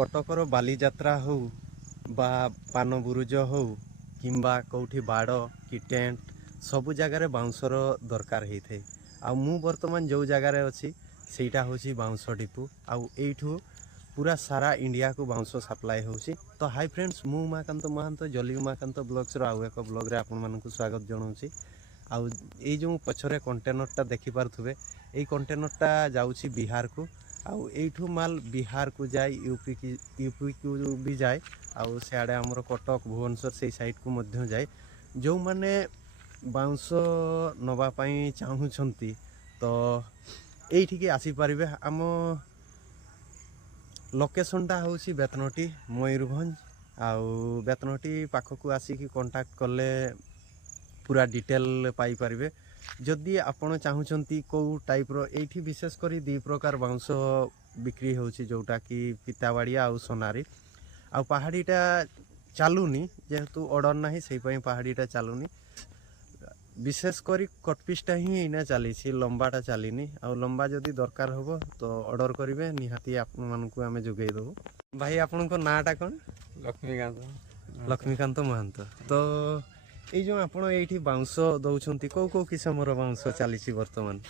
कटकर बालीजात्रा हो बा पान बुरुज हो किंबा कौटी बाड़ कि टेंट सबु जगार बाउंसर दरकार होता है। आ मु बर्तमान जो जगार अच्छी सेटा हूँ बाउंस डिपो आठू पूरा सारा इंडिया को बाउंस सप्लाई होची। तो हाय फ्रेंड्स, मु उमाकांत महांत जली उमाकांत ब्लॉग्स आउ एक ब्लॉग रे आपण मानकु स्वागत जनाऊँगी। आउ ये जो पछरे कंटेनरटा देखि पारुथबे एई कंटेनरटा जाउची बिहार को आउ एठू माल बिहार को जाए यूपी को भी जाए आउ सियाड़े हमर कटक भुवनेश्वर से साइड को मध्य जाए। जो माने बाउंस नवा पई चाहुछंती तो एठिके आसी पारिबे। आम लोकेशनटा होची बेतनटी मयूरभंज आउ बेतनटी पाखक आसिकी कांटेक्ट कले पूरा डिटेल पाई पारिबे। जदि आपण चाहुछंती को टाइप रो एठी विशेष करी दी प्रकार बाउंस बिक्री होची जोटा कि पितावाड़िया आउ सोनारी आउ पहाड़ीटा चालुनी जेहेतु ऑर्डर नाही सेही पई पहाड़ीटा चालुनी। विशेष करी कटपिसटा ही एना चली लंबाटा चलीनी आउ लंबा जदि दरकार होबो तो ऑर्डर करिवे निहाती आपन मानकु आमे जोगै देबो। भाई आपनको नाटा कोन? लक्ष्मीकांत महांत। तो ये जो आप बाउंस दौरान कौ कौ किसम बाउंस चली बर्तमान?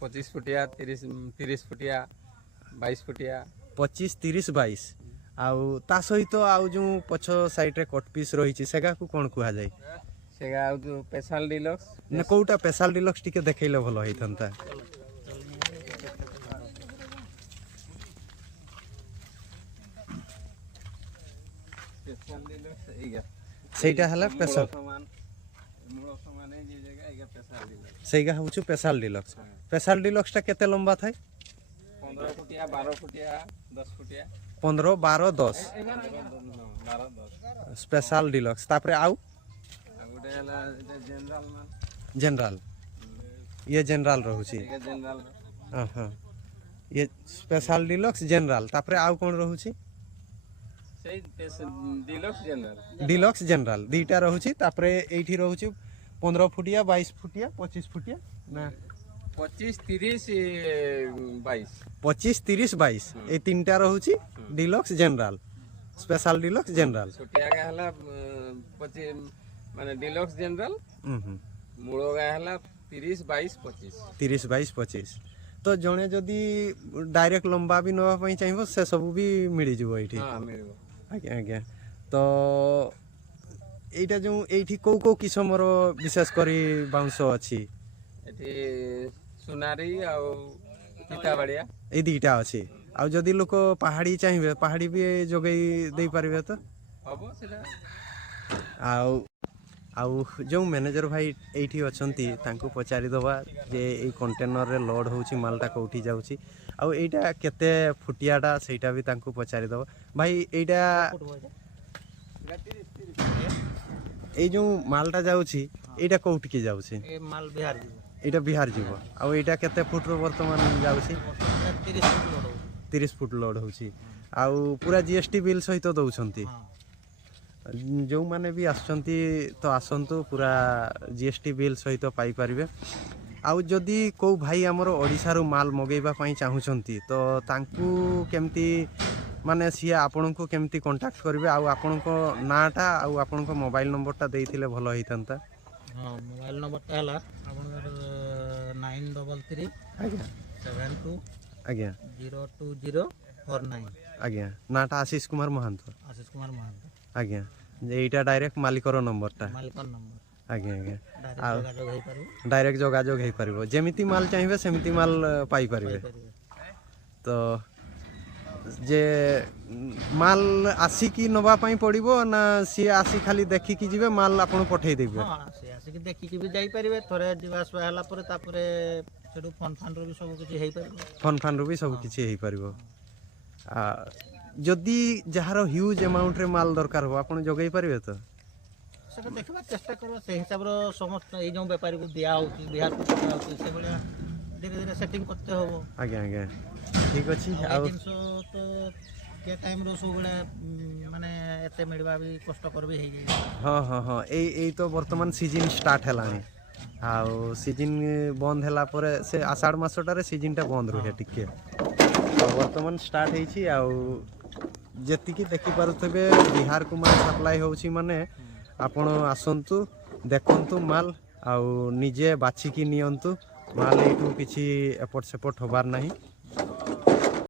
25 फुटिया 30 फुटिया 22 फुटिया 25 30 22 आउ ता सहित आउ जो पछ साइड रे कट पीस रही सेगा को कौन कह जाए? सेगा जो स्पेशल डिलक्स ना कोटा स्पेशल डिलक्स टिके देखैले भल होइथंता। स्पेशल डिलक्स एगा सेटा हला स्पेशल मूल समान है जे जगह एगा स्पेशल डिलक्स सेगा होछु स्पेशल डिलक्स। स्पेशल डिलक्स टा केते लंबा थाय? 15 फुटिया 12 फुटिया 10 फुटिया 15 12 10 12 10 स्पेशल डिलक्स। तापरे आउ गोटे हला जनरल मान जनरल ये जनरल रहउची। एगा जनरल हां हां ये स्पेशल डिलक्स जनरल। तापरे आउ कोन रहउची? सेही डिलक्स जनरल डिलक्स जनरल दीटा रहउची। तापरे एठी रहउची 15 फुटिया 22 फुटिया 25 फुटिया ना 25 30 22 25 30 22 ए तीनटा रहउची deluxe general special deluxe general. छोटिया का हला 25 माने डिलक्स जनरल मूल का हला 30 22 25 30 22 25। तो जणे जदि डायरेक्ट लंबा भी नवा पई चाहिबो से सब भी मिली जिवो एठी? हां मिलबो। आज्ञा आज्ञा। तो एटा जो एठी को को किसम रो विशेष करी बाउंस अछि? एठी सोनारी आउ पितावाड़िया ए दीटा अछि। आ जदि लोक पहाड़ी चाहिए पहाड़ी भी जोगै दे पारिबे तो हबो सेटा। आउ आउ जो मैनेजर भाई एठी अछंती तांको पचारि दबा जे ए कंटेनर रे लोड होउची मालटा कोठी जाउची आउ एटा केते फुटियाटा सेटा भी तांको पचारि दबा। भाई एटा ए जो मालटा जाउची एटा कोठी के जाउची? ए माल बिहार जीवो। एटा बिहार जीवो। आउ एटा केते फुट रो वर्तमान जाउची? 30 फुट लोड। 30 फुट लोड होउची। आउ पूरा जीएसटी बिल सहित दउछंती। जो माने भी आसछंती तो आसंतु पूरा जीएसटी बिल सहित पाई परिबे। आउ जदि को भाई हमर ओडिसा रो माल मगेबा पई चाहुछंती तो तांकू केमती माने सिया आपनको केमती कांटेक्ट करबे? आउ आपनको नाटा आउ आपनको मोबाइल नंबरटा देइथिले भलो हितंता। हां मोबाइल नंबरटा हला आपनकर 933 आज्ञा 72 आज्ञा 02049 आज्ञा। नाटा आशीष कुमार महांत। आशीष कुमार महांत आज्ञा। जे एटा डायरेक्ट मालिकर नंबरटा? मालिकर नंबर। आज्ञा आज्ञा। डायरेक्ट जोगाजोग हेई पारिबो। डायरेक्ट जोगाजोग हेई पारिबो जेमिति माल चाहिए सेमिति माल पाई पारिबे। तो जे माल आसी की नवा पई पड़िबो ना सी आसी खाली देखि की जिवे माल आपन पठै देबे? हां से आसी की देखि की भी जाई पारिबे। थोरे दिवास हला परे तापरे सेडु फोन फान रो भी सब किछि हेई पारिबो। फोन फान रो भी सब किछि हेई पारिबो। जदि जहार ह्यूज अमाउंट रे माल दरकार हो आपन जोगै पारिबे? तो सेटा देखबा चेष्टा करबा से हिसाब रो समस्त ए जो व्यापारी को दिया होची बिहार को दिया होची से बलिया धीरे धीरे सेटिंग करते हो। आज्ञा आज्ञा ठीक अछि। आ तो के टाइम रो सब बड़ा माने एते मिलबा भी कष्ट करबे हेई जाय। हां हां हां ए तो वर्तमान सीजन स्टार्ट हेलानी आउ सीजन बंद होला परे से आषाढ़ मासटारे सीजनटा बंद रहे टिके। तो वर्तमान स्टार्ट हेछि आउ ଯେତିକି ଦେଖିପାରୁଥିବେ ବିହାରକୁ ମାଲ୍ ସପ୍ଲାଏ ହେଉଛି ମାନେ ଆପଣ ଆସନ୍ତୁ ଦେଖନ୍ତୁ ମାଲ୍ ଆଉ ନିଜେ ବାଛିକି ନିଅନ୍ତୁ ମାଲ୍ ଏଇଠୁ କିଛି ଏପଟ ସେପଟ ହେବାର ନାହିଁ।